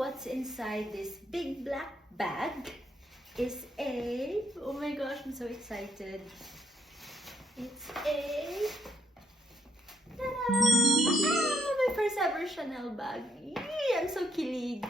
what's inside this big black bag is a... Oh my gosh, I'm so excited. It's a... Ta-da! Ah, my first ever Chanel bag. Yay! I'm so kilig.